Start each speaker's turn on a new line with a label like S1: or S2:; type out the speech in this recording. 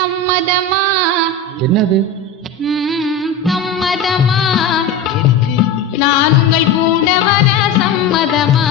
S1: சம்மதமா? என்னது? சம்மதமா? நான் உங்கள் கூட வர சம்மதமா?